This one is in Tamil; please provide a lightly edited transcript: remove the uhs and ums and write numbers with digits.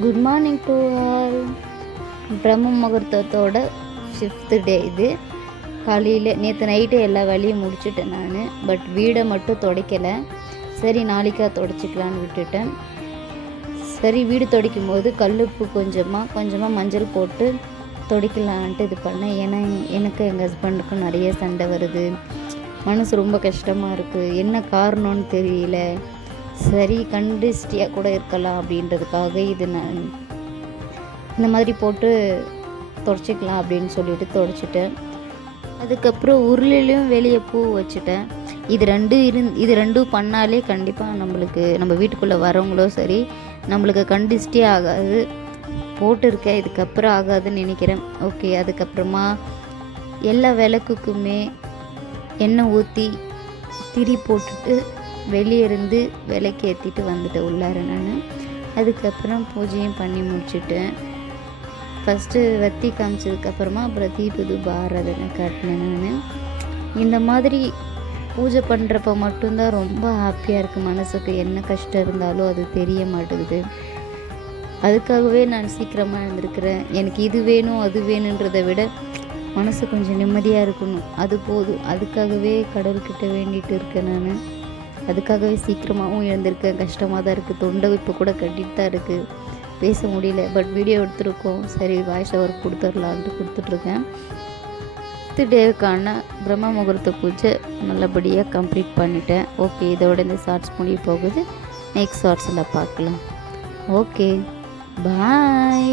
Good morning to all. பிரம்ம முகூர்த்தத்தோட 5th டே இது. காலையில் நேற்று நைட்டு எல்லா வேலையும் முடிச்சுட்டேன் நான். பட் வீடை மட்டும் துடைக்கலை. சரி நாளைக்கா துடைச்சிக்கலான்னு விட்டுட்டேன். சரி வீடு துடைக்கும் போது கல்லுப்பு கொஞ்சமாக மஞ்சள் போட்டு துடைக்கலான்ட்டு இது பண்ணேன். ஏன்னா எனக்கு எங்கள் ஹஸ்பண்டுக்கும் நிறைய சண்டை வருது. மனசு ரொம்ப கஷ்டமாக இருக்குது. என்ன காரணம்னு தெரியல. சரி கண்டிஸ்டியாக கூட இருக்கலாம் அப்படின்றதுக்காக இது நான் இந்த மாதிரி போட்டு துடைச்சிக்கலாம் அப்படின்னு சொல்லிட்டு துடைச்சிட்டேன். அதுக்கப்புறம் உருளையிலையும் வெளியே பூ வச்சுட்டேன். இது ரெண்டும் பண்ணாலே கண்டிப்பாக நம்ம வீட்டுக்குள்ளே வரவங்களோ சரி நம்மளுக்கு கண்டிஸ்டே ஆகாது. போட்டிருக்கேன், இதுக்கப்புறம் ஆகாதுன்னு நினைக்கிறேன். ஓகே, அதுக்கப்புறமா எல்லா விளக்குக்குமே எண்ணெய் ஊற்றி திரி போட்டுட்டு வெளியே இருந்து விளக்கு ஏற்றிட்டு வந்துட்டேன் உள்ளார நான். அதுக்கப்புறம் பூஜையும் பண்ணி முடிச்சுட்டேன். ஃபஸ்ட்டு வத்தி காமிச்சதுக்கப்புறமா அப்புறம் தீபது ஆராதனை காட்டினேன் நான். இந்த மாதிரி பூஜை பண்ணுறப்ப மட்டும்தான் ரொம்ப ஹாப்பியாக இருக்குது. மனசுக்கு என்ன கஷ்டம் இருந்தாலும் அது தெரிய மாட்டேங்குது. அதுக்காகவே நான் சீக்கிரமாக எழுந்திருக்கிறேன். எனக்கு இது வேணும் அது வேணுன்றதை விட மனசு கொஞ்சம் நிம்மதியாக இருக்கணும், அது போதும். அதுக்காகவே கடவுள்கிட்ட வேண்டிகிட்டு இருக்கேன் நான். அதுக்காகவே சீக்கிரமாகவும் எழுந்திருக்கேன். கஷ்டமாக தான் இருக்குது. தொண்டை இப்போ கூட கட்டிட்டு தான் இருக்குது, பேச முடியல. பட் வீடியோ எடுத்துருக்கோம், சரி வாய்ஸ் ஓவர் கொடுத்துடலான்ட்டு கொடுத்துட்ருக்கேன். 5th டேவுக்கான பிரம்ம முகூர்த்த பூஜை நல்லபடியாக கம்ப்ளீட் பண்ணிட்டேன். ஓகே, இதோட இந்த ஷார்ட்ஸ் முடிய போகுது. நெக்ஸ்ட் ஷார்ட்ஸில் பார்க்கலாம். ஓகே, பாய்.